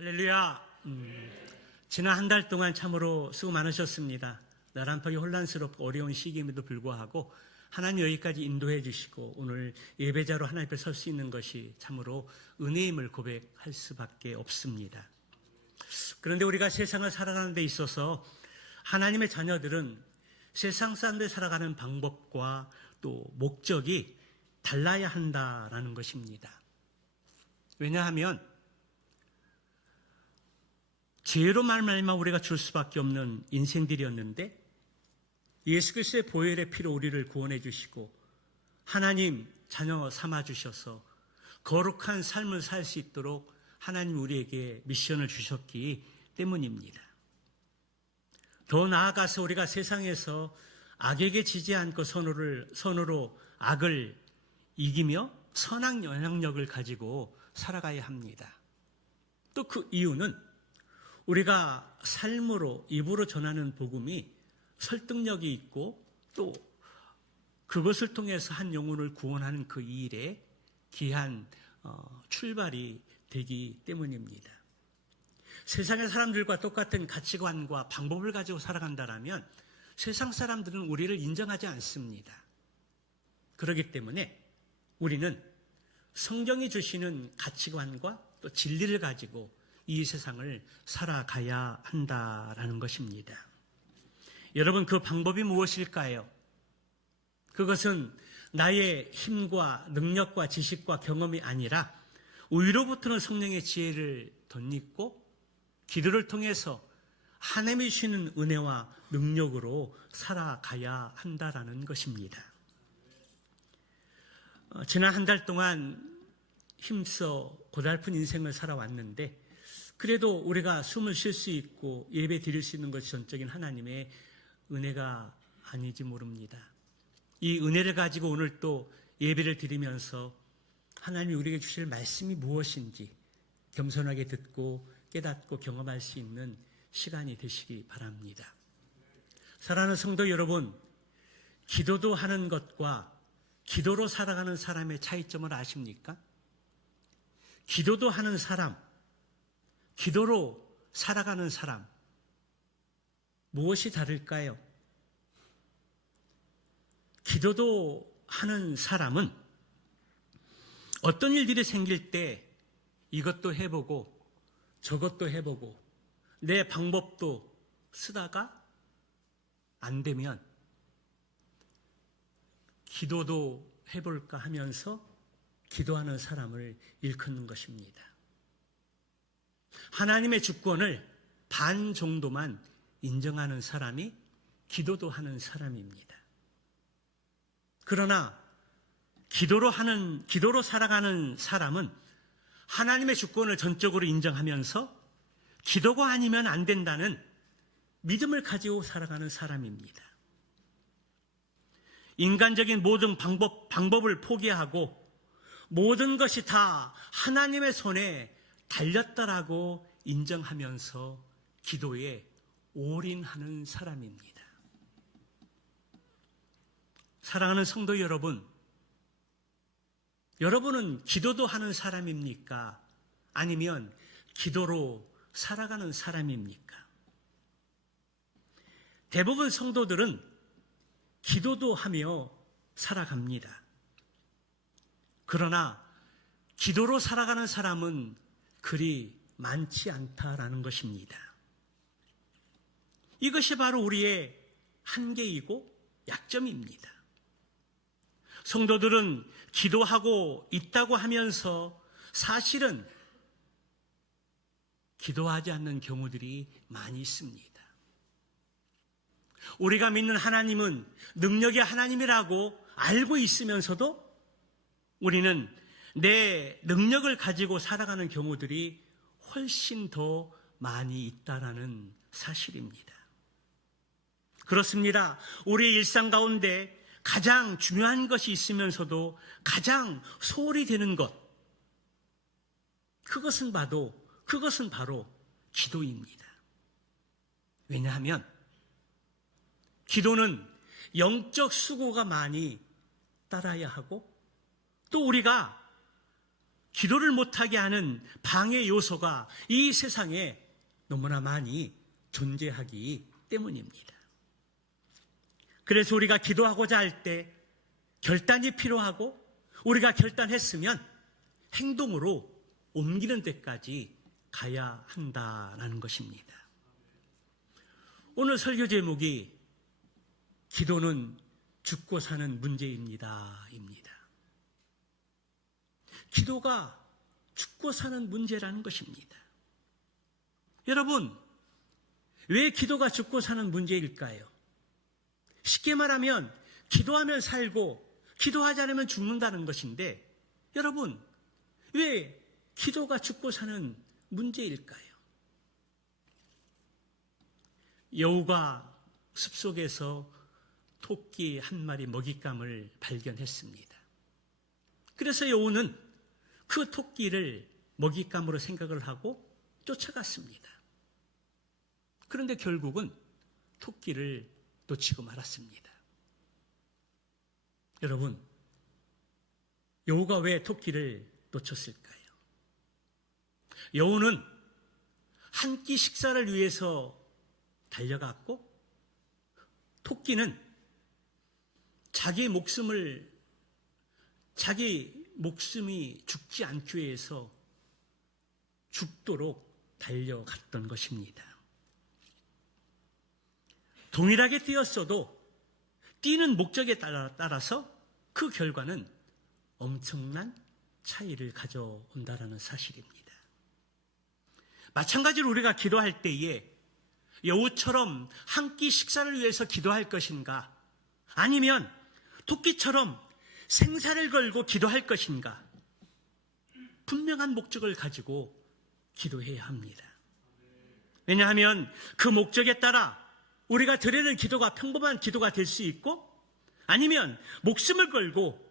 할렐루야. 지난 한 달 동안 참으로 수고 많으셨습니다. 나란하게 혼란스럽고 어려운 시기임에도 불구하고 하나님 여기까지 인도해 주시고 오늘 예배자로 하나님 앞에 설 수 있는 것이 참으로 은혜임을 고백할 수밖에 없습니다. 그런데 우리가 세상을 살아가는 데 있어서 하나님의 자녀들은 세상 사람들 살아가는 방법과 또 목적이 달라야 한다라는 것입니다. 왜냐하면 죄로 말미암아 우리가 줄 수밖에 없는 인생들이었는데 예수 그리스도의 보혈의 피로 우리를 구원해 주시고 하나님 자녀 삼아 주셔서 거룩한 삶을 살 수 있도록 하나님 우리에게 미션을 주셨기 때문입니다. 더 나아가서 우리가 세상에서 악에게 지지 않고 선으로 악을 이기며 선한 영향력을 가지고 살아가야 합니다. 또 그 이유는 우리가 삶으로 입으로 전하는 복음이 설득력이 있고 또 그것을 통해서 한 영혼을 구원하는 그 일에 귀한 출발이 되기 때문입니다. 세상의 사람들과 똑같은 가치관과 방법을 가지고 살아간다면 세상 사람들은 우리를 인정하지 않습니다. 그렇기 때문에 우리는 성경이 주시는 가치관과 또 진리를 가지고 이 세상을 살아가야 한다라는 것입니다. 여러분, 그 방법이 무엇일까요? 그것은 나의 힘과 능력과 지식과 경험이 아니라 위로부터는 성령의 지혜를 덧입고 기도를 통해서 하나님이 주시는 은혜와 능력으로 살아가야 한다라는 것입니다. 지난 한 달 동안 힘써 고달픈 인생을 살아왔는데 그래도 우리가 숨을 쉴 수 있고 예배 드릴 수 있는 것이 전적인 하나님의 은혜가 아닌지 모릅니다. 이 은혜를 가지고 오늘 또 예배를 드리면서 하나님이 우리에게 주실 말씀이 무엇인지 겸손하게 듣고 깨닫고 경험할 수 있는 시간이 되시기 바랍니다. 사랑하는 성도 여러분, 기도도 하는 것과 기도로 살아가는 사람의 차이점을 아십니까? 기도도 하는 사람, 기도로 살아가는 사람, 무엇이 다를까요? 기도도 하는 사람은 어떤 일들이 생길 때 이것도 해보고 저것도 해보고 내 방법도 쓰다가 안 되면 기도도 해볼까 하면서 기도하는 사람을 일컫는 것입니다. 하나님의 주권을 반 정도만 인정하는 사람이 기도도 하는 사람입니다. 그러나 기도로 살아가는 사람은 하나님의 주권을 전적으로 인정하면서 기도가 아니면 안 된다는 믿음을 가지고 살아가는 사람입니다. 인간적인 모든 방법을 포기하고 모든 것이 다 하나님의 손에 달렸다라고 인정하면서 기도에 올인하는 사람입니다. 사랑하는 성도 여러분, 여러분은 기도도 하는 사람입니까? 아니면 기도로 살아가는 사람입니까? 대부분 성도들은 기도도 하며 살아갑니다. 그러나 기도로 살아가는 사람은 그리 많지 않다라는 것입니다. 이것이 바로 우리의 한계이고 약점입니다. 성도들은 기도하고 있다고 하면서 사실은 기도하지 않는 경우들이 많이 있습니다. 우리가 믿는 하나님은 능력의 하나님이라고 알고 있으면서도 우리는 내 능력을 가지고 살아가는 경우들이 훨씬 더 많이 있다라는 사실입니다. 그렇습니다. 우리의 일상 가운데 가장 중요한 것이 있으면서도 가장 소홀히 되는 것, 그것은 바로 기도입니다. 왜냐하면 기도는 영적 수고가 많이 따라야 하고 또 우리가 기도를 못하게 하는 방해 요소가 이 세상에 너무나 많이 존재하기 때문입니다. 그래서 우리가 기도하고자 할 때 결단이 필요하고, 우리가 결단했으면 행동으로 옮기는 데까지 가야 한다라는 것입니다. 오늘 설교 제목이 기도는 죽고 사는 문제입니다. 기도가 죽고 사는 문제라는 것입니다. 여러분, 왜 기도가 죽고 사는 문제일까요? 쉽게 말하면 기도하면 살고 기도하지 않으면 죽는다는 것인데, 여러분, 왜 기도가 죽고 사는 문제일까요? 여우가 숲속에서 토끼 한 마리 먹잇감을 발견했습니다. 그래서 여우는 그 토끼를 먹잇감으로 생각을 하고 쫓아갔습니다. 그런데 결국은 토끼를 놓치고 말았습니다. 여러분, 여우가 왜 토끼를 놓쳤을까요? 여우는 한 끼 식사를 위해서 달려갔고, 토끼는 자기 목숨이 죽지 않기 위해서 죽도록 달려갔던 것입니다. 동일하게 뛰었어도 뛰는 목적에 따라서 그 결과는 엄청난 차이를 가져온다는 사실입니다. 마찬가지로 우리가 기도할 때에 여우처럼 한 끼 식사를 위해서 기도할 것인가, 아니면 토끼처럼 생사를 걸고 기도할 것인가, 분명한 목적을 가지고 기도해야 합니다. 왜냐하면 그 목적에 따라 우리가 드리는 기도가 평범한 기도가 될 수 있고, 아니면 목숨을 걸고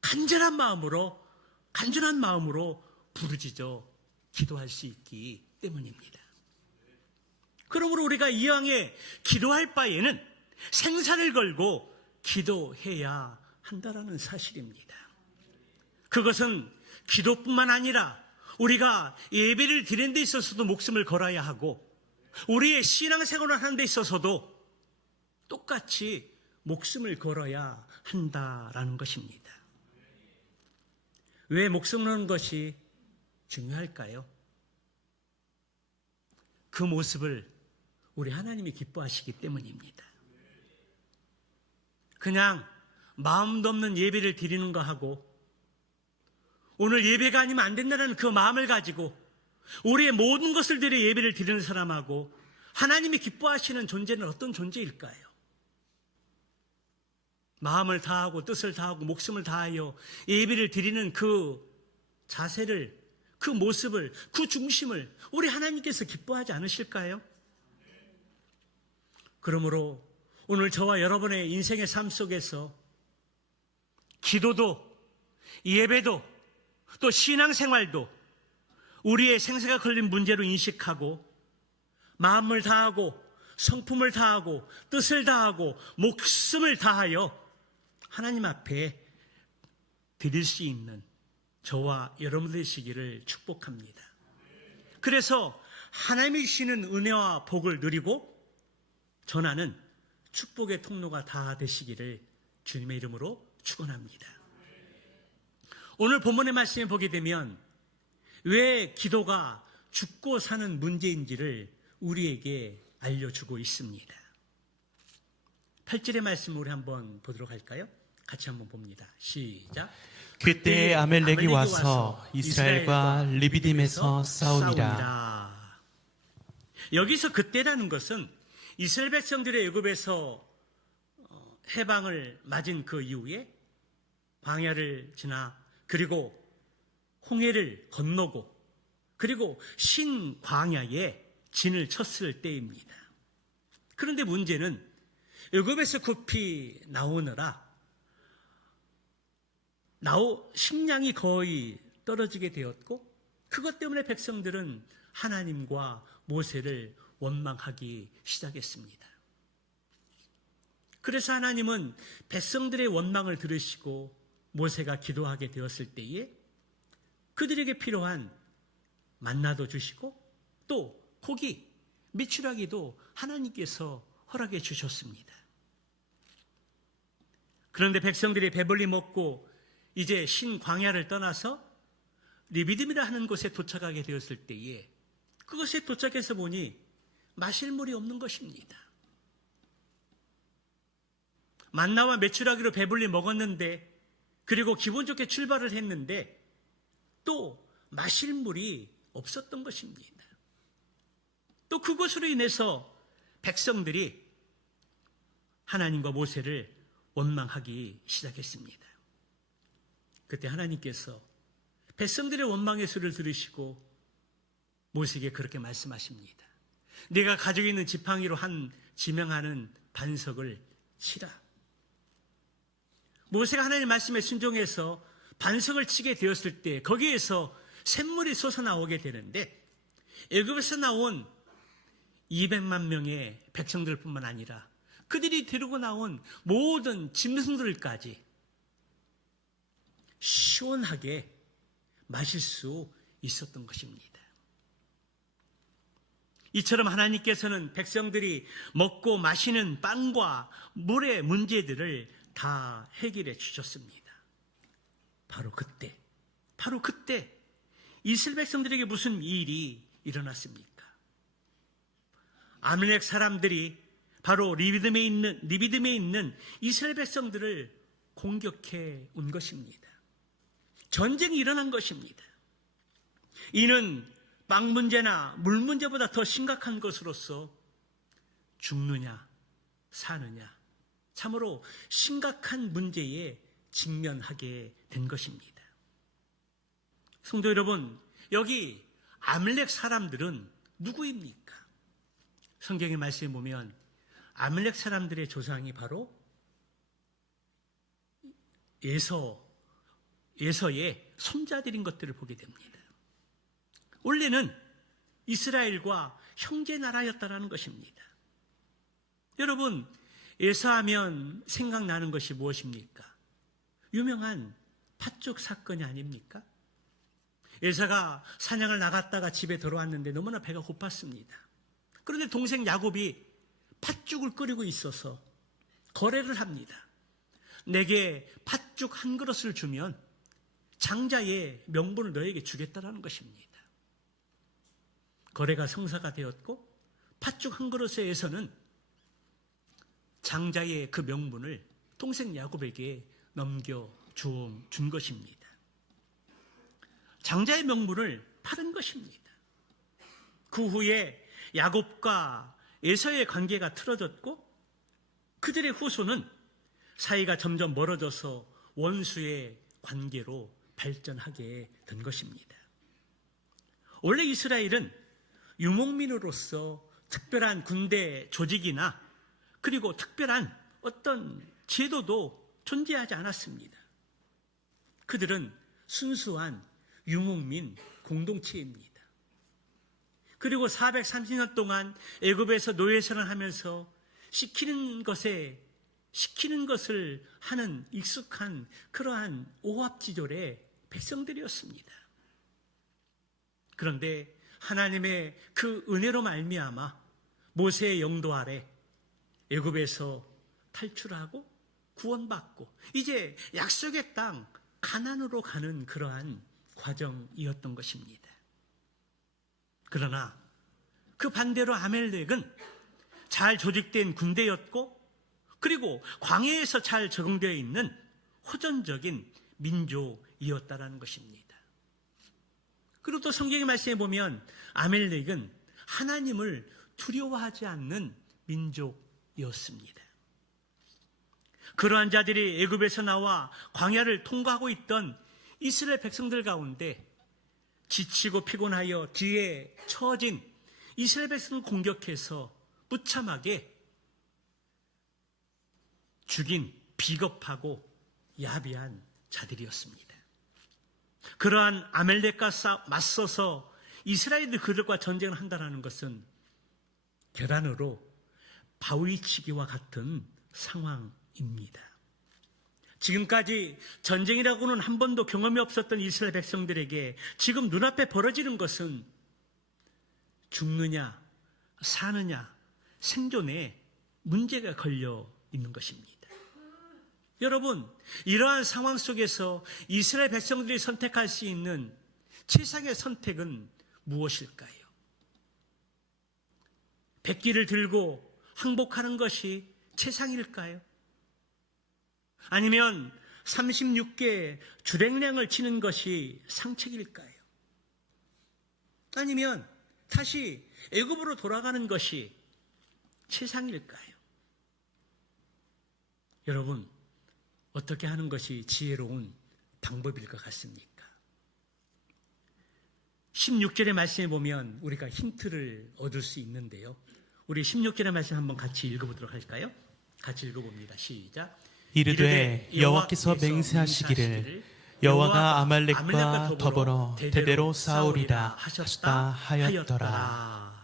간절한 마음으로 부르짖어 기도할 수 있기 때문입니다. 그러므로 우리가 이왕에 기도할 바에는 생사를 걸고 기도해야 한다는 사실입니다. 그것은 기도뿐만 아니라 우리가 예배를 드리는 데 있어서도 목숨을 걸어야 하고, 우리의 신앙생활을 하는 데 있어서도 똑같이 목숨을 걸어야 한다라는 것입니다. 왜 목숨을 거는 것이 중요할까요? 그 모습을 우리 하나님이 기뻐하시기 때문입니다. 그냥 마음도 없는 예배를 드리는 거 하고, 오늘 예배가 아니면 안 된다는 그 마음을 가지고 우리의 모든 것을 들여 예배를 드리는 사람하고 하나님이 기뻐하시는 존재는 어떤 존재일까요? 마음을 다하고 뜻을 다하고 목숨을 다하여 예배를 드리는 그 자세를, 그 모습을, 그 중심을 우리 하나님께서 기뻐하지 않으실까요? 그러므로 오늘 저와 여러분의 인생의 삶 속에서 기도도, 예배도, 또 신앙생활도 우리의 생사가 걸린 문제로 인식하고, 마음을 다하고 성품을 다하고 뜻을 다하고 목숨을 다하여 하나님 앞에 드릴 수 있는 저와 여러분 되시기를 축복합니다. 그래서 하나님이 주시는 은혜와 복을 누리고 전하는 축복의 통로가 다 되시기를 주님의 이름으로 축원합니다. 오늘 본문의 말씀에 보게 되면 왜 기도가 죽고 사는 문제인지를 우리에게 알려주고 있습니다. 8절의 말씀을 우리 한번 보도록 할까요? 같이 한번 봅니다. 시작. 그때 아멜렉이 와서 이스라엘과 르비딤에서 싸우니라. 여기서 그때라는 것은 이스라엘 백성들의 애굽에서 해방을 맞은 그 이후에 광야를 지나 그리고 홍해를 건너고 그리고 신광야에 진을 쳤을 때입니다. 그런데 문제는 애굽에서 급히 나오느라 식량이 거의 떨어지게 되었고, 그것 때문에 백성들은 하나님과 모세를 원망하기 시작했습니다. 그래서 하나님은 백성들의 원망을 들으시고 모세가 기도하게 되었을 때에 그들에게 필요한 만나도 주시고 또 고기, 메추라기도 하나님께서 허락해 주셨습니다. 그런데 백성들이 배불리 먹고 이제 신광야를 떠나서 리비딤이라 하는 곳에 도착하게 되었을 때에 그것에 도착해서 보니 마실 물이 없는 것입니다. 만나와 메추라기로 배불리 먹었는데 그리고 기분 좋게 출발을 했는데 또 마실 물이 없었던 것입니다. 또 그것으로 인해서 백성들이 하나님과 모세를 원망하기 시작했습니다. 그때 하나님께서 백성들의 원망의 소리를 들으시고 모세에게 그렇게 말씀하십니다. 네가 가지고 있는 지팡이로 한 지명하는 반석을 치라. 모세가 하나님의 말씀에 순종해서 반석을 치게 되었을 때 거기에서 샘물이 솟아나오게 되는데 애굽에서 나온 200만 명의 백성들뿐만 아니라 그들이 데리고 나온 모든 짐승들까지 시원하게 마실 수 있었던 것입니다. 이처럼 하나님께서는 백성들이 먹고 마시는 빵과 물의 문제들을 다 해결해 주셨습니다. 바로 그때 이스라엘 백성들에게 무슨 일이 일어났습니까? 아말렉 사람들이 바로 리비딤에 있는 이스라엘 백성들을 공격해 온 것입니다. 전쟁이 일어난 것입니다. 이는 빵 문제나 물 문제보다 더 심각한 것으로서 죽느냐 사느냐 참으로 심각한 문제에 직면하게 된 것입니다. 성도 여러분, 여기 아말렉 사람들은 누구입니까? 성경의 말씀에 보면 아말렉 사람들의 조상이 바로 에서의 손자들인 것들을 보게 됩니다. 원래는 이스라엘과 형제 나라였다라는 것입니다. 여러분, 에서하면 생각나는 것이 무엇입니까? 유명한 팥죽 사건이 아닙니까? 에서가 사냥을 나갔다가 집에 돌아왔는데 너무나 배가 고팠습니다. 그런데 동생 야곱이 팥죽을 끓이고 있어서 거래를 합니다. 내게 팥죽 한 그릇을 주면 장자의 명분을 너에게 주겠다라는 것입니다. 거래가 성사가 되었고 팥죽 한 그릇에 에서는 장자의 그 명분을 동생 야곱에게 넘겨준 것입니다. 장자의 명분을 팔은 것입니다. 그 후에 야곱과 에서의 관계가 틀어졌고 그들의 후손은 사이가 점점 멀어져서 원수의 관계로 발전하게 된 것입니다. 원래 이스라엘은 유목민으로서 특별한 군대 조직이나 그리고 특별한 어떤 제도도 존재하지 않았습니다. 그들은 순수한 유목민 공동체입니다. 그리고 430년 동안 애굽에서 노예생활을 하면서 시키는 것을 하는 익숙한 그러한 오합지졸의 백성들이었습니다. 그런데 하나님의 그 은혜로 말미암아 모세의 영도 아래 애굽에서 탈출하고 구원받고 이제 약속의 땅 가나안으로 가는 그러한 과정이었던 것입니다. 그러나 그 반대로 아말렉은 잘 조직된 군대였고 그리고 광야에서 잘 적응되어 있는 호전적인 민족이었다라는 것입니다. 그리고 또 성경의 말씀에 보면 아말렉은 하나님을 두려워하지 않는 민족이었습니다. 그러한 자들이 애굽에서 나와 광야를 통과하고 있던 이스라엘 백성들 가운데 지치고 피곤하여 뒤에 처진 이스라엘 백성을 공격해서 무참하게 죽인 비겁하고 야비한 자들이었습니다. 그러한 아말렉과 맞서서 이스라엘이 그들과 전쟁을 한다는 것은 계란으로 바위치기와 같은 상황입니다. 지금까지 전쟁이라고는 한 번도 경험이 없었던 이스라엘 백성들에게 지금 눈앞에 벌어지는 것은 죽느냐, 사느냐, 생존에 문제가 걸려 있는 것입니다. 여러분, 이러한 상황 속에서 이스라엘 백성들이 선택할 수 있는 최상의 선택은 무엇일까요? 백기를 들고 항복하는 것이 최상일까요? 아니면 36개 주랭량을 치는 것이 상책일까요? 아니면 다시 애굽으로 돌아가는 것이 최상일까요? 여러분, 어떻게 하는 것이 지혜로운 방법일 것 같습니까? 16절의 말씀에 보면 우리가 힌트를 얻을 수 있는데요. 우리 16절의 말씀 한번 같이 읽어보도록 할까요? 같이 읽어봅니다. 시작. 이르되 여호와께서 맹세하시기를 여호와가 아말렉과 더불어 대대로 싸우리라 하셨다 하였더라.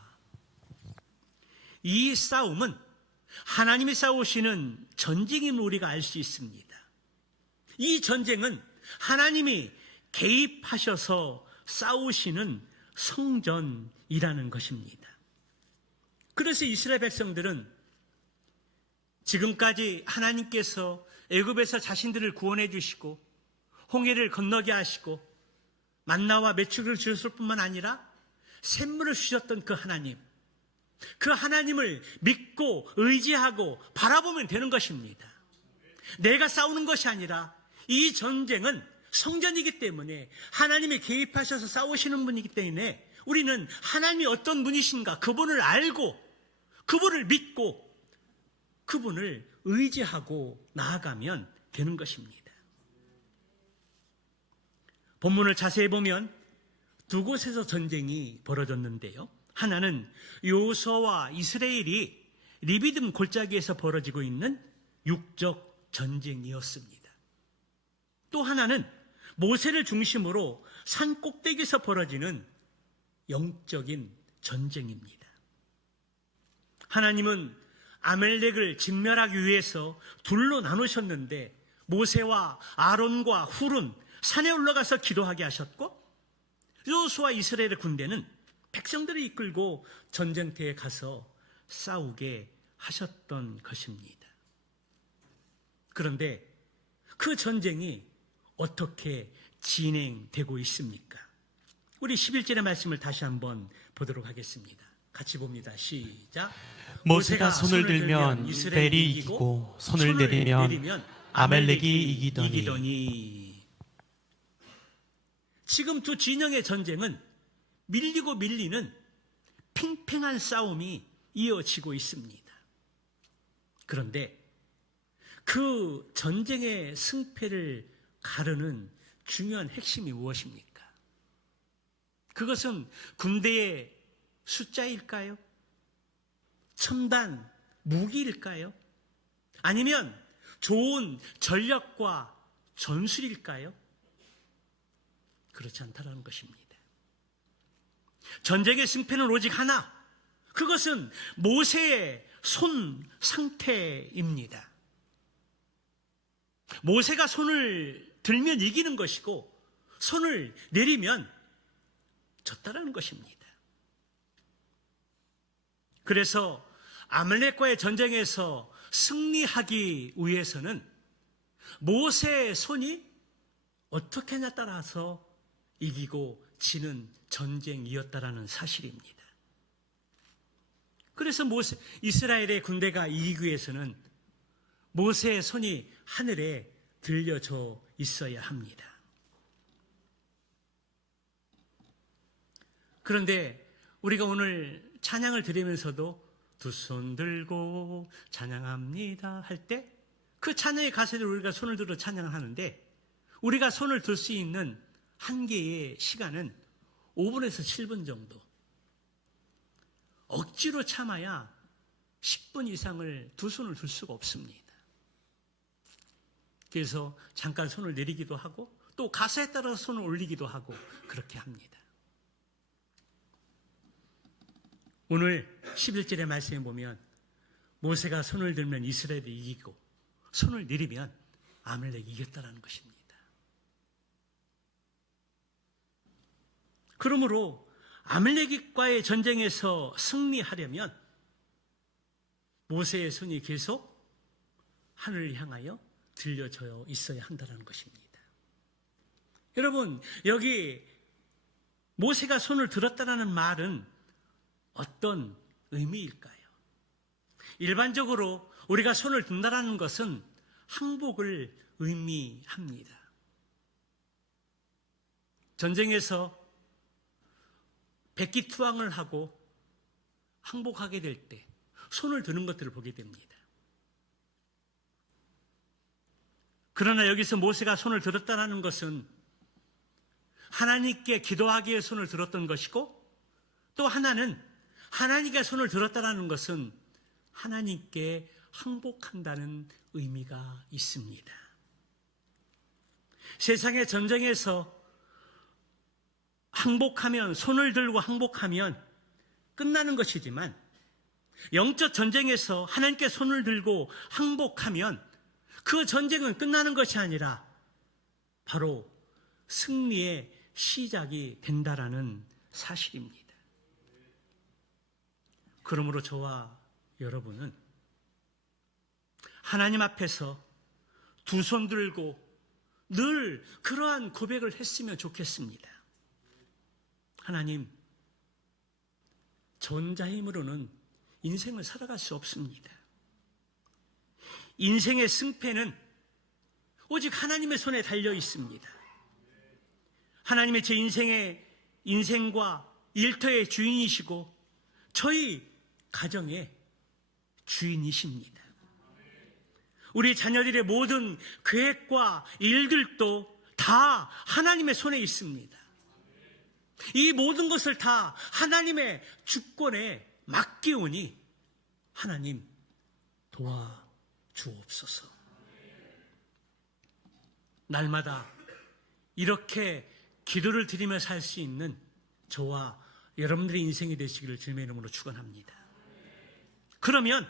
이 싸움은 하나님이 싸우시는 전쟁임을 우리가 알 수 있습니다. 이 전쟁은 하나님이 개입하셔서 싸우시는 성전이라는 것입니다. 그래서 이스라엘 백성들은 지금까지 하나님께서 애굽에서 자신들을 구원해 주시고 홍해를 건너게 하시고 만나와 메추리를 주셨을 뿐만 아니라 샘물을 주셨던 그 하나님, 그 하나님을 믿고 의지하고 바라보면 되는 것입니다. 내가 싸우는 것이 아니라 이 전쟁은 성전이기 때문에 하나님이 개입하셔서 싸우시는 분이기 때문에 우리는 하나님이 어떤 분이신가 그분을 알고 그분을 믿고 그분을 의지하고 나아가면 되는 것입니다. 본문을 자세히 보면 두 곳에서 전쟁이 벌어졌는데요. 하나는 여호수아와 이스라엘이 리비딤 골짜기에서 벌어지고 있는 육적 전쟁이었습니다. 또 하나는 모세를 중심으로 산 꼭대기에서 벌어지는 영적인 전쟁입니다. 하나님은 아멜렉을 진멸하기 위해서 둘로 나누셨는데 모세와 아론과 훌은 산에 올라가서 기도하게 하셨고 여호수아 이스라엘의 군대는 백성들을 이끌고 전쟁터에 가서 싸우게 하셨던 것입니다. 그런데 그 전쟁이 어떻게 진행되고 있습니까? 우리 11절의 말씀을 다시 한번 보도록 하겠습니다. 같이 봅니다. 시작. 모세가 손을 들면 이스라엘이 이기고 손을 내리면 아멜렉이 이기더니. 지금 두 진영의 전쟁은 밀리고 밀리는 팽팽한 싸움이 이어지고 있습니다. 그런데 그 전쟁의 승패를 가르는 중요한 핵심이 무엇입니까? 그것은 군대의 숫자일까요? 첨단 무기일까요? 아니면 좋은 전략과 전술일까요? 그렇지 않다는 것입니다. 전쟁의 승패는 오직 하나, 그것은 모세의 손 상태입니다. 모세가 손을 들면 이기는 것이고 손을 내리면 졌다라는 것입니다. 그래서 아말렉과의 전쟁에서 승리하기 위해서는 모세의 손이 어떻게 하냐에 따라서 이기고 지는 전쟁이었다라는 사실입니다. 그래서 이스라엘의 군대가 이기기 위해서는 모세의 손이 하늘에 들려져 있어야 합니다. 그런데 우리가 오늘 찬양을 드리면서도 두 손 들고 찬양합니다 할 때 그 찬양의 가사를 우리가 손을 들어 찬양을 하는데 우리가 손을 들 수 있는 한계의 시간은 5분에서 7분 정도. 억지로 참아야 10분 이상을 두 손을 들 수가 없습니다. 그래서 잠깐 손을 내리기도 하고 또 가사에 따라서 손을 올리기도 하고 그렇게 합니다. 오늘 11절의 말씀에 보면 모세가 손을 들면 이스라엘이 이기고 손을 내리면 아말렉이 이겼다라는 것입니다. 그러므로 아말렉과의 전쟁에서 승리하려면 모세의 손이 계속 하늘을 향하여 들려져 있어야 한다는 것입니다. 여러분, 여기 모세가 손을 들었다는 말은 어떤 의미일까요? 일반적으로 우리가 손을 든다는 것은 항복을 의미합니다. 전쟁에서 백기투항을 하고 항복하게 될 때 손을 드는 것들을 보게 됩니다. 그러나 여기서 모세가 손을 들었다는 것은 하나님께 기도하기 위해 손을 들었던 것이고, 또 하나는 하나님께 손을 들었다는 것은 하나님께 항복한다는 의미가 있습니다. 세상의 전쟁에서 항복하면, 손을 들고 항복하면 끝나는 것이지만, 영적 전쟁에서 하나님께 손을 들고 항복하면 그 전쟁은 끝나는 것이 아니라 바로 승리의 시작이 된다라는 사실입니다. 그러므로 저와 여러분은 하나님 앞에서 두 손 들고 늘 그러한 고백을 했으면 좋겠습니다. 하나님, 저 혼자 힘으로는 인생을 살아갈 수 없습니다. 인생의 승패는 오직 하나님의 손에 달려 있습니다. 하나님의 제 인생과 일터의 주인이시고 저희 가정의 주인이십니다. 우리 자녀들의 모든 계획과 일들도 다 하나님의 손에 있습니다. 이 모든 것을 다 하나님의 주권에 맡기오니 하나님 도와주옵소서. 날마다 이렇게 기도를 드리며 살 수 있는 저와 여러분들의 인생이 되시기를 주님의 이름으로 축원합니다. 그러면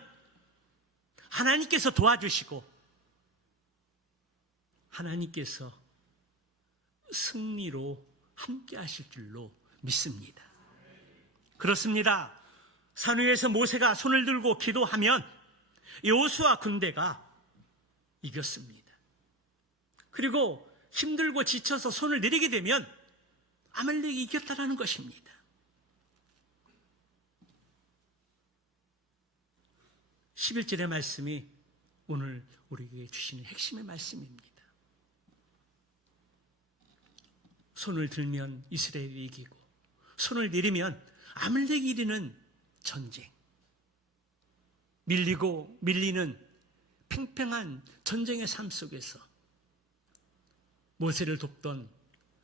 하나님께서 도와주시고 하나님께서 승리로 함께 하실 줄로 믿습니다. 그렇습니다. 산 위에서 모세가 손을 들고 기도하면 여호수아 군대가 이겼습니다. 그리고 힘들고 지쳐서 손을 내리게 되면 아말렉이 이겼다라는 것입니다. 11절의 말씀이 오늘 우리에게 주시는 핵심의 말씀입니다. 손을 들면 이스라엘이 이기고 손을 내리면 아말렉이 이기는 전쟁. 밀리고 밀리는 팽팽한 전쟁의 삶 속에서 모세를 돕던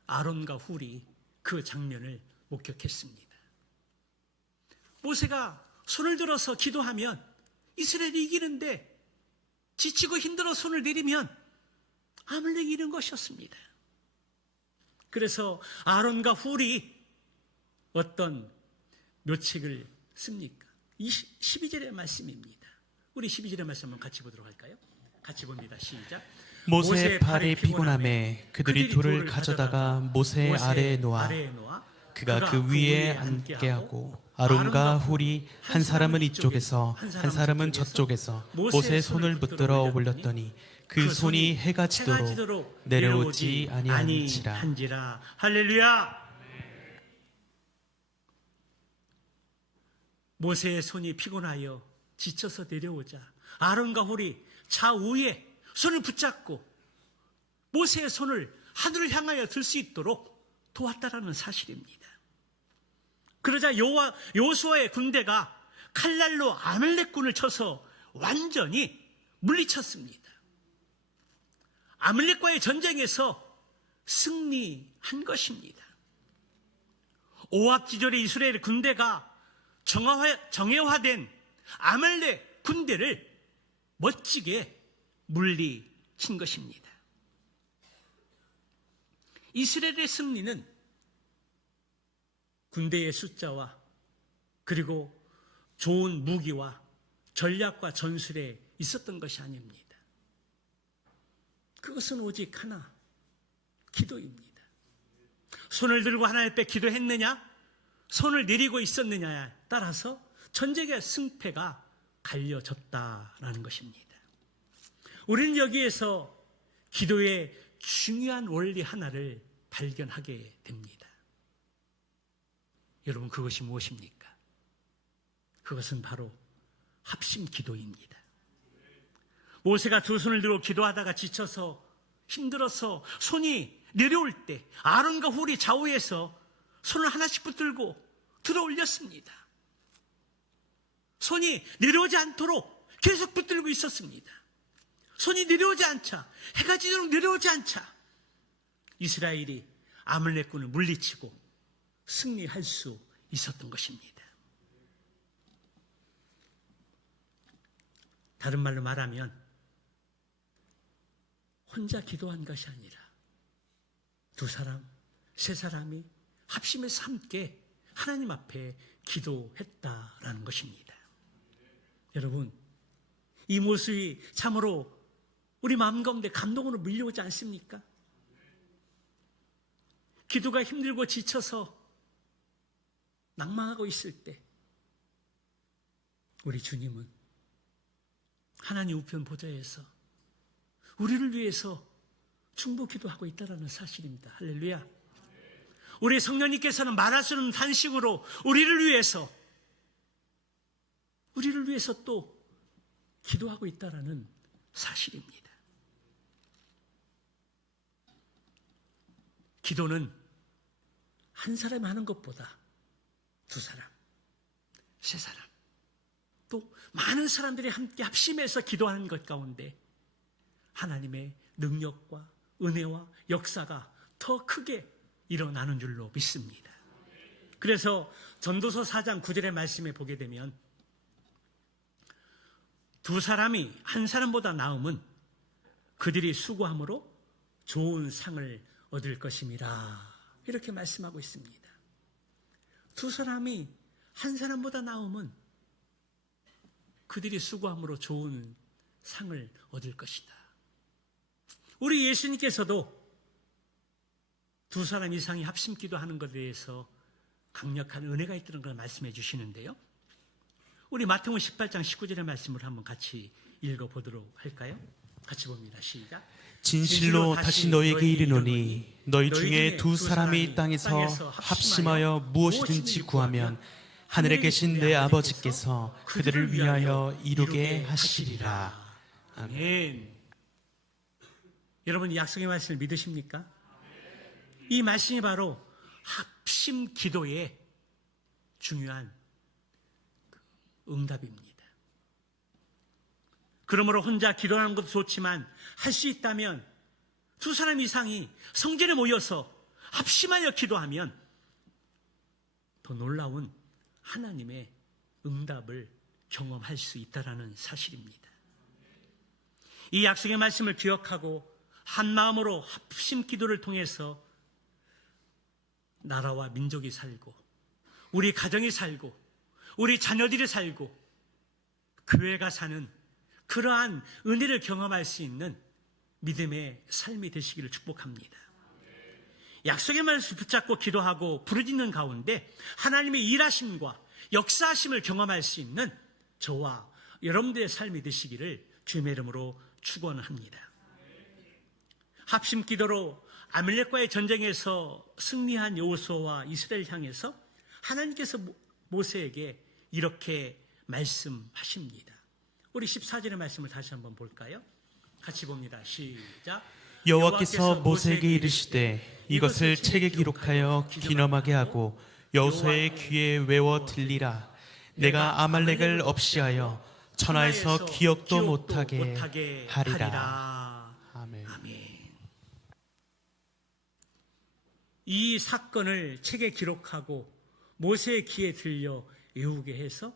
아론과 훌이 그 장면을 목격했습니다. 모세가 손을 들어서 기도하면 이스라엘이 이기는데 지치고 힘들어 손을 내리면 아말렉이 이기는 것이었습니다. 그래서 아론과 훌이 어떤 묘책을 씁니까? 12절의 말씀입니다. 우리 12절의 말씀 한번 같이 보도록 할까요? 같이 봅니다. 시작. 모세의 발이 피곤함에 그들이 돌을 가져다가 모세의 아래에 놓아 그가 그 위에 앉게 하고 아론과 훌이 한 사람은 이쪽에서 한 사람은 저쪽에서 모세의 손을 붙들어 올렸더니 그 손이 해가 지도록 내려오지 아니한지라. 할렐루야. 모세의 손이 피곤하여 지쳐서 내려오자 아론과 훌이 좌우에 손을 붙잡고 모세의 손을 하늘을 향하여 들 수 있도록 도왔다라는 사실입니다. 그러자 여호수아의 군대가 칼날로 아말렉군을 쳐서 완전히 물리쳤습니다. 아말렉과의 전쟁에서 승리한 것입니다. 오합지졸의 이스라엘 군대가 정예화된 아말렉 군대를 멋지게 물리친 것입니다. 이스라엘의 승리는 군대의 숫자와 그리고 좋은 무기와 전략과 전술에 있었던 것이 아닙니다. 그것은 오직 하나, 기도입니다. 손을 들고 하나님 앞에 기도했느냐, 손을 내리고 있었느냐에 따라서 전쟁의 승패가 갈려졌다라는 것입니다. 우리는 여기에서 기도의 중요한 원리 하나를 발견하게 됩니다. 여러분, 그것이 무엇입니까? 그것은 바로 합심 기도입니다. 모세가 두 손을 들고 기도하다가 지쳐서 힘들어서 손이 내려올 때 아론과 훌이 좌우에서 손을 하나씩 붙들고 들어 올렸습니다. 손이 내려오지 않도록 계속 붙들고 있었습니다. 손이 내려오지 않자, 해가 지도록 내려오지 않자 이스라엘이 아말렉군을 물리치고 승리할 수 있었던 것입니다. 다른 말로 말하면 혼자 기도한 것이 아니라 두 사람, 세 사람이 합심해서 함께 하나님 앞에 기도했다라는 것입니다. 여러분, 이 모습이 참으로 우리 마음 가운데 감동으로 밀려오지 않습니까? 기도가 힘들고 지쳐서 낭망하고 있을 때 우리 주님은 하나님 우편 보좌에서 우리를 위해서 중보 기도하고 있다는 사실입니다. 할렐루야. 우리 성령님께서는 말할 수 없는 탄식으로 우리를 위해서 또 기도하고 있다는 사실입니다. 기도는 한 사람이 하는 것보다 두 사람, 세 사람, 또 많은 사람들이 함께 합심해서 기도하는 것 가운데 하나님의 능력과 은혜와 역사가 더 크게 일어나는 줄로 믿습니다. 그래서 전도서 4장 9절의 말씀에 보게 되면 두 사람이 한 사람보다 나음은 그들이 수고함으로 좋은 상을 얻을 것임이라, 이렇게 말씀하고 있습니다. 두 사람이 한 사람보다 나음은 그들이 수고함으로 좋은 상을 얻을 것이다. 우리 예수님께서도 두 사람 이상이 합심 기도하는 것에 대해서 강력한 은혜가 있다는 걸 말씀해 주시는데요. 우리 마태복음 18장 19절의 말씀을 한번 같이 읽어보도록 할까요? 같이 봅니다. 시작. 진실로 다시 너에게 이르노니 너희 중에 두 사람이 땅에서 합심하여 무엇이든지 구하면 하늘에 계신 내 아버지께서 그들을 위하여 이루게 하시리라. 아멘. 여러분, 이 약속의 말씀을 믿으십니까? 이 말씀이 바로 합심 기도의 중요한 응답입니다. 그러므로 혼자 기도하는 것도 좋지만 할 수 있다면 두 사람 이상이 성전에 모여서 합심하여 기도하면 더 놀라운 하나님의 응답을 경험할 수 있다는 사실입니다. 이 약속의 말씀을 기억하고 한 마음으로 합심 기도를 통해서 나라와 민족이 살고 우리 가정이 살고 우리 자녀들이 살고 교회가 사는 그러한 은혜를 경험할 수 있는 믿음의 삶이 되시기를 축복합니다. 약속의 말씀을 붙잡고 기도하고 부르짖는 가운데 하나님의 일하심과 역사하심을 경험할 수 있는 저와 여러분들의 삶이 되시기를 주님의 이름으로 축원합니다. 합심 기도로 아말렉과의 전쟁에서 승리한 여호수아와 이스라엘 향해서 하나님께서 모세에게 이렇게 말씀하십니다. 우리 14절의 말씀을 다시 한번 볼까요? 같이 봅니다. 시작. 여호와께서 모세에게 이르시되 이것을 책에 기록하여 기념하게 하고 여호수아의 귀에 외워 들리라. 내가 아말렉을 없이하여 천하에서 기억도 못하게 하리라. 아멘. 이 사건을 책에 기록하고 모세의 귀에 들려 외우게 해서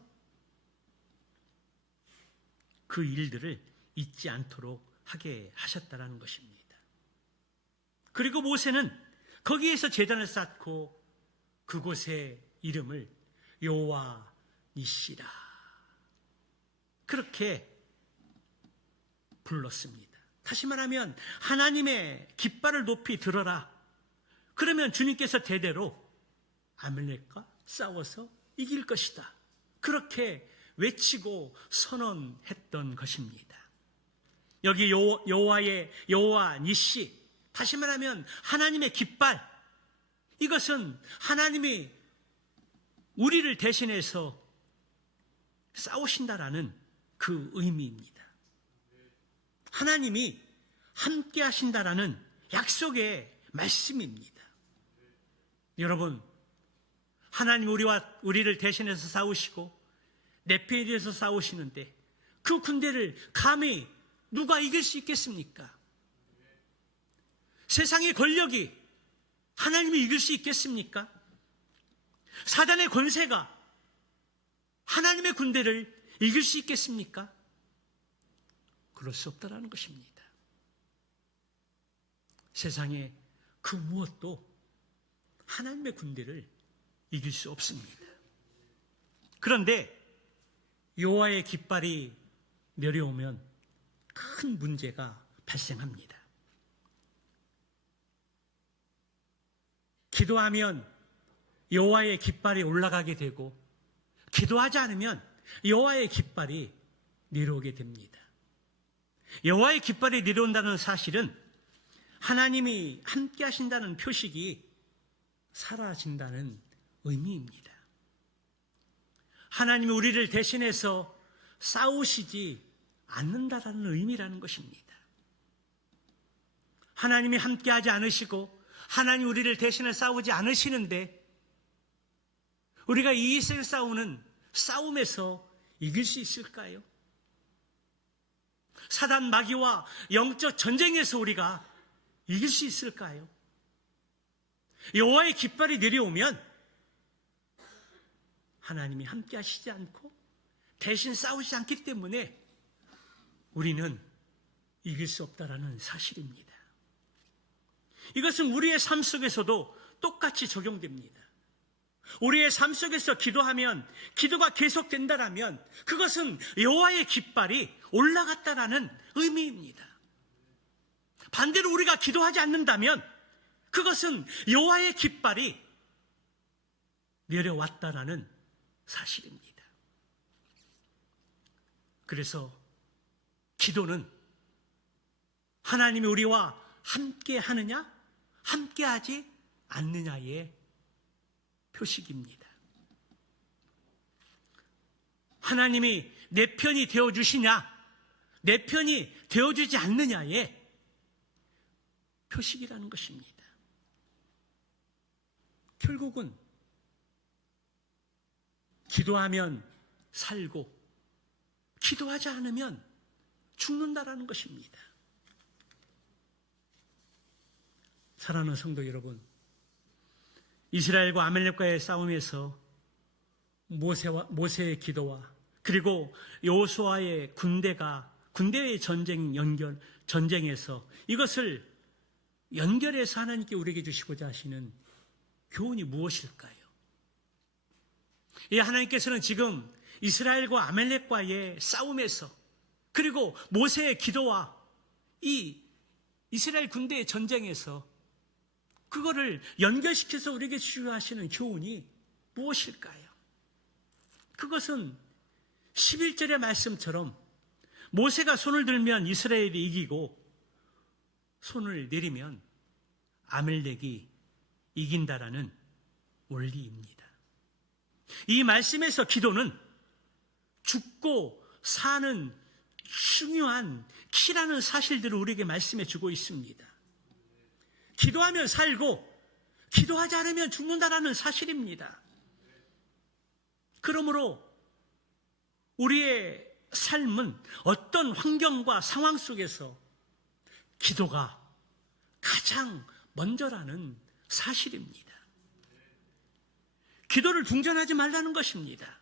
그 일들을 잊지 않도록 하게 하셨다는 것입니다. 그리고 모세는 거기에서 제단을 쌓고 그곳의 이름을 여호와 니시라 그렇게 불렀습니다. 다시 말하면 하나님의 깃발을 높이 들어라. 그러면 주님께서 대대로 아말렉과 싸워서 이길 것이다. 그렇게 외치고 선언했던 것입니다. 여기 여호와 니시, 다시 말하면 하나님의 깃발, 이것은 하나님이 우리를 대신해서 싸우신다라는 그 의미입니다. 하나님이 함께 하신다라는 약속의 말씀입니다. 여러분, 하나님 우리를 대신해서 싸우시고 내 편에 대해서 싸우시는데 그 군대를 감히 누가 이길 수 있겠습니까? 세상의 권력이 하나님이 이길 수 있겠습니까? 사단의 권세가 하나님의 군대를 이길 수 있겠습니까? 그럴 수 없다라는 것입니다. 세상의 그 무엇도 하나님의 군대를 이길 수 없습니다. 그런데 여호와의 깃발이 내려오면 큰 문제가 발생합니다. 기도하면 여호와의 깃발이 올라가게 되고 기도하지 않으면 여호와의 깃발이 내려오게 됩니다. 여호와의 깃발이 내려온다는 사실은 하나님이 함께 하신다는 표식이 사라진다는 의미입니다. 하나님이 우리를 대신해서 싸우시지 않는다라는 의미라는 것입니다. 하나님이 함께하지 않으시고 하나님 우리를 대신해 싸우지 않으시는데 우리가 이 인생 싸움에서 이길 수 있을까요? 사단 마귀와 영적 전쟁에서 우리가 이길 수 있을까요? 여호와의 깃발이 내려오면 하나님이 함께 하시지 않고 대신 싸우지 않기 때문에 우리는 이길 수 없다라는 사실입니다. 이것은 우리의 삶 속에서도 똑같이 적용됩니다. 우리의 삶 속에서 기도하면 기도가 계속된다라면 그것은 여호와의 깃발이 올라갔다라는 의미입니다. 반대로 우리가 기도하지 않는다면 그것은 여호와의 깃발이 내려왔다라는 사실입니다. 그래서 기도는 하나님이 우리와 함께 하느냐, 함께 하지 않느냐의 표식입니다. 하나님이 내 편이 되어주시냐, 내 편이 되어주지 않느냐의 표식이라는 것입니다. 결국은 기도하면 살고 기도하지 않으면 죽는다라는 것입니다. 사랑하는 성도 여러분, 이스라엘과 아말렉과의 싸움에서 모세의 기도와 그리고 여호수아의 군대의 전쟁에서 이것을 연결해서 하나님께 우리에게 주시고자 하시는 교훈이 무엇일까요? 하나님께서는 지금 이스라엘과 아말렉과의 싸움에서 그리고 모세의 기도와 이 이스라엘 군대의 전쟁에서 그거를 연결시켜서 우리에게 주시는 교훈이 무엇일까요? 그것은 11절의 말씀처럼 모세가 손을 들면 이스라엘이 이기고 손을 내리면 아말렉이 이긴다라는 원리입니다. 이 말씀에서 기도는 죽고 사는 중요한 키라는 사실들을 우리에게 말씀해 주고 있습니다. 기도하면 살고 기도하지 않으면 죽는다라는 사실입니다. 그러므로 우리의 삶은 어떤 환경과 상황 속에서 기도가 가장 먼저라는 사실입니다. 기도를 중전하지 말라는 것입니다.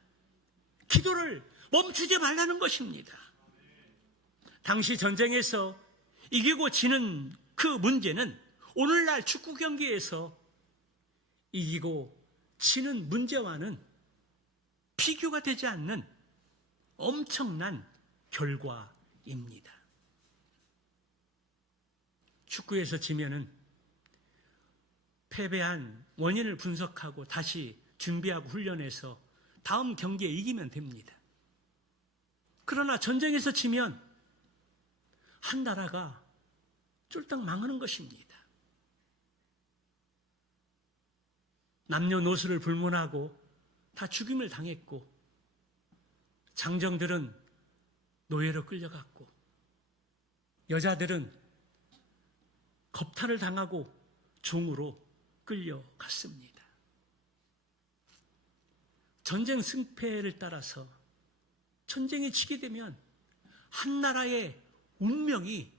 기도를 멈추지 말라는 것입니다. 당시 전쟁에서 이기고 지는 그 문제는 오늘날 축구 경기에서 이기고 지는 문제와는 비교가 되지 않는 엄청난 결과입니다. 축구에서 지면은 패배한 원인을 분석하고 다시 준비하고 훈련해서 다음 경기에 이기면 됩니다. 그러나 전쟁에서 지면 한 나라가 쫄딱 망하는 것입니다. 남녀노소를 불문하고 다 죽임을 당했고 장정들은 노예로 끌려갔고 여자들은 겁탈을 당하고 종으로 끌려갔습니다. 전쟁 승패를 따라서 전쟁이 지게 되면 한 나라의 운명이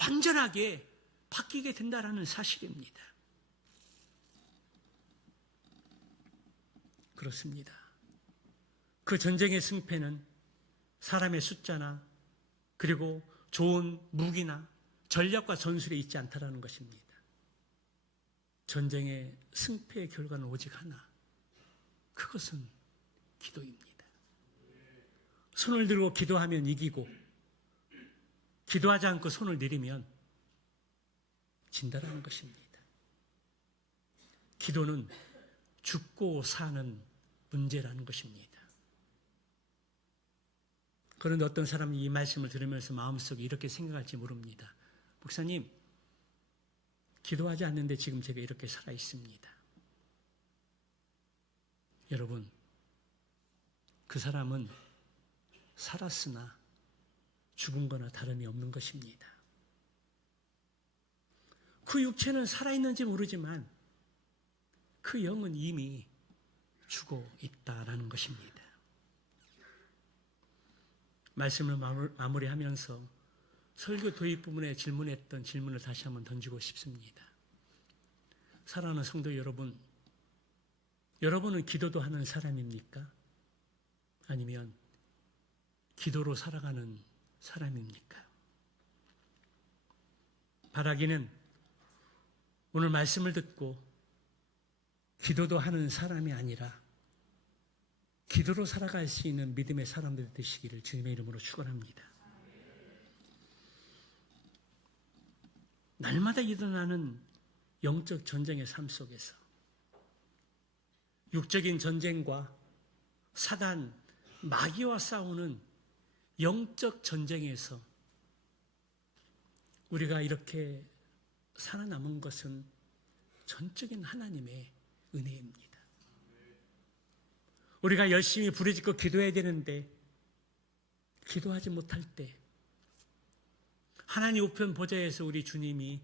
완전하게 바뀌게 된다는 사실입니다. 그렇습니다. 그 전쟁의 승패는 사람의 숫자나 그리고 좋은 무기나 전략과 전술에 있지 않다라는 것입니다. 전쟁의 승패의 결과는 오직 하나. 그것은 기도입니다. 손을 들고 기도하면 이기고 기도하지 않고 손을 내리면 진다라는 것입니다. 기도는 죽고 사는 문제라는 것입니다. 그런데 어떤 사람이 이 말씀을 들으면서 마음속에 이렇게 생각할지 모릅니다. 목사님, 기도하지 않는데 지금 제가 이렇게 살아 있습니다. 여러분, 그 사람은 살았으나 죽은 거나 다름이 없는 것입니다. 그 육체는 살아있는지 모르지만 그 영은 이미 죽어 있다라는 것입니다. 말씀을 마무리하면서 설교 도입 부분에 질문했던 질문을 다시 한번 던지고 싶습니다. 사랑하는 성도 여러분, 여러분은 기도도 하는 사람입니까? 아니면 기도로 살아가는 사람입니까? 바라기는 오늘 말씀을 듣고 기도도 하는 사람이 아니라 기도로 살아갈 수 있는 믿음의 사람들 되시기를 주님의 이름으로 축원합니다. 날마다 일어나는 영적 전쟁의 삶 속에서 육적인 전쟁과 사단, 마귀와 싸우는 영적 전쟁에서 우리가 이렇게 살아남은 것은 전적인 하나님의 은혜입니다. 우리가 열심히 부르짖고 기도해야 되는데 기도하지 못할 때 하나님 우편 보좌에서 우리 주님이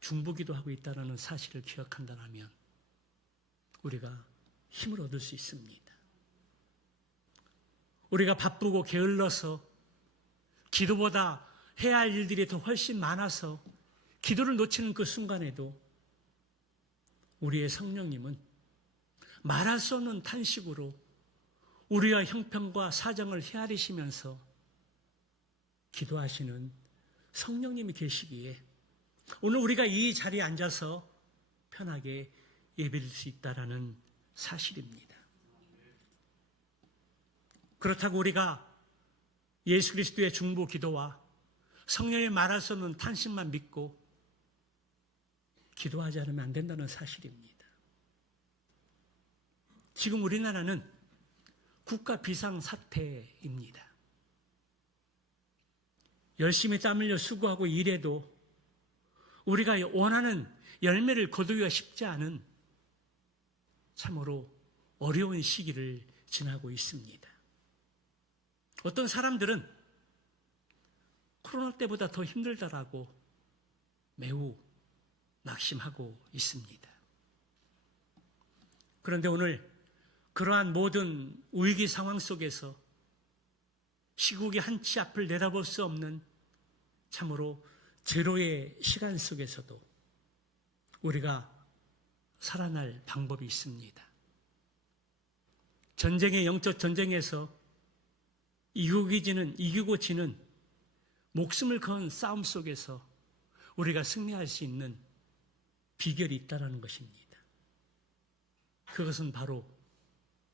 중보기도하고 있다는 사실을 기억한다면 우리가 힘을 얻을 수 있습니다. 우리가 바쁘고 게을러서 기도보다 해야 할 일들이 더 훨씬 많아서 기도를 놓치는 그 순간에도 우리의 성령님은 말할 수 없는 탄식으로 우리와 형편과 사정을 헤아리시면서 기도하시는 성령님이 계시기에 오늘 우리가 이 자리에 앉아서 편하게 예배드릴 수 있다는 사실입니다. 그렇다고 우리가 예수 그리스도의 중보 기도와 성령의 말할 수 없는 탄식만 믿고 기도하지 않으면 안 된다는 사실입니다. 지금 우리나라는 국가 비상사태입니다. 열심히 땀 흘려 수고하고 일해도 우리가 원하는 열매를 거두기가 쉽지 않은 참으로 어려운 시기를 지나고 있습니다. 어떤 사람들은 코로나 때보다 더 힘들다라고 매우 낙심하고 있습니다. 그런데 오늘 그러한 모든 위기 상황 속에서 시국이 한 치 앞을 내다볼 수 없는 참으로 제로의 시간 속에서도 우리가 살아날 방법이 있습니다. 전쟁의 영적 전쟁에서 이기고 지는 목숨을 건 싸움 속에서 우리가 승리할 수 있는 비결이 있다는 것입니다. 그것은 바로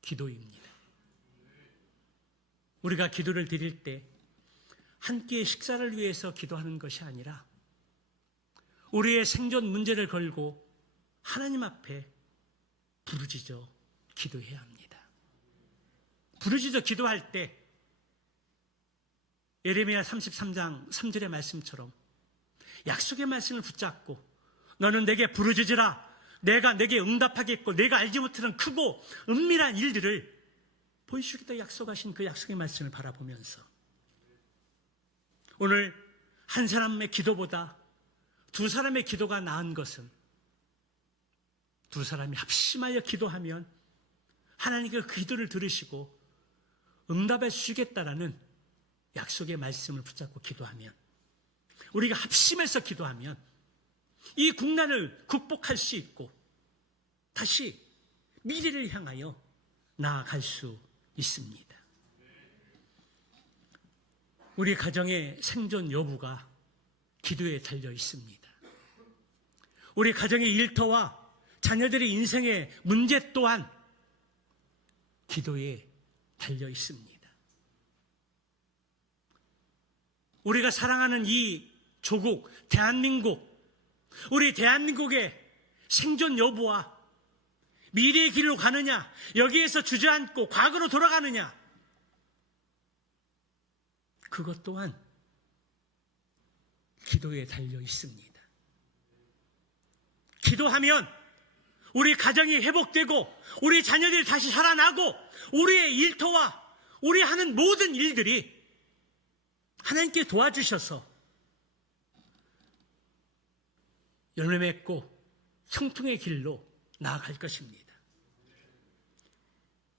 기도입니다. 우리가 기도를 드릴 때 한 끼의 식사를 위해서 기도하는 것이 아니라 우리의 생존 문제를 걸고 하나님 앞에 부르짖어 기도해야 합니다. 부르짖어 기도할 때 예레미야 33장 3절의 말씀처럼 약속의 말씀을 붙잡고 너는 내게 부르짖으라. 내가 내게 응답하겠고 내가 알지 못하는 크고 은밀한 일들을 보여주겠다 약속하신 그 약속의 말씀을 바라보면서 오늘 한 사람의 기도보다 두 사람의 기도가 나은 것은 두 사람이 합심하여 기도하면 하나님께서 그 기도를 들으시고 응답해 주시겠다라는 약속의 말씀을 붙잡고 기도하면 우리가 합심해서 기도하면 이 국난을 극복할 수 있고 다시 미래를 향하여 나아갈 수 있습니다. 우리 가정의 생존 여부가 기도에 달려 있습니다. 우리 가정의 일터와 자녀들의 인생의 문제 또한 기도에 달려 있습니다. 우리가 사랑하는 이 조국, 대한민국, 우리 대한민국의 생존 여부와 미래의 길로 가느냐, 여기에서 주저앉고 과거로 돌아가느냐, 그것 또한 기도에 달려 있습니다. 기도하면 우리 가정이 회복되고 우리 자녀들이 다시 살아나고 우리의 일터와 우리 하는 모든 일들이 하나님께 도와주셔서 열매 맺고 형통의 길로 나아갈 것입니다.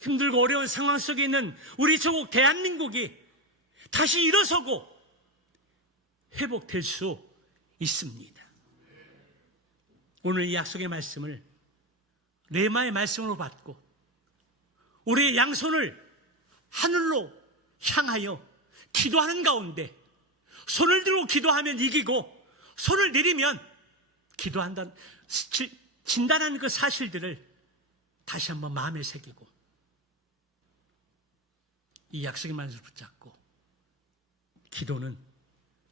힘들고 어려운 상황 속에 있는 우리 조국 대한민국이 다시 일어서고 회복될 수 있습니다. 오늘 이 약속의 말씀을 레마의 말씀으로 받고 우리의 양손을 하늘로 향하여 기도하는 가운데 손을 들고 기도하면 이기고 손을 내리면 기도한다는 진단하는 그 사실들을 다시 한번 마음에 새기고 이 약속의 말씀을 붙잡고 기도는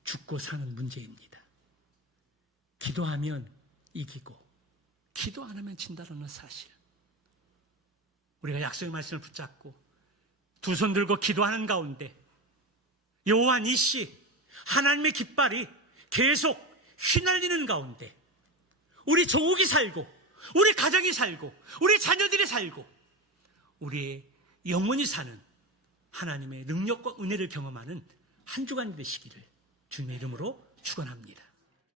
죽고 사는 문제입니다. 기도하면 이기고 기도 안 하면 진다는 사실, 우리가 약속의 말씀을 붙잡고 두 손 들고 기도하는 가운데 요한 이씨 하나님의 깃발이 계속 휘날리는 가운데 우리 조국이 살고 우리 가정이 살고 우리 자녀들이 살고 우리의 영혼이 사는 하나님의 능력과 은혜를 경험하는 한 주간이 되시기를 주님의 이름으로 축원합니다.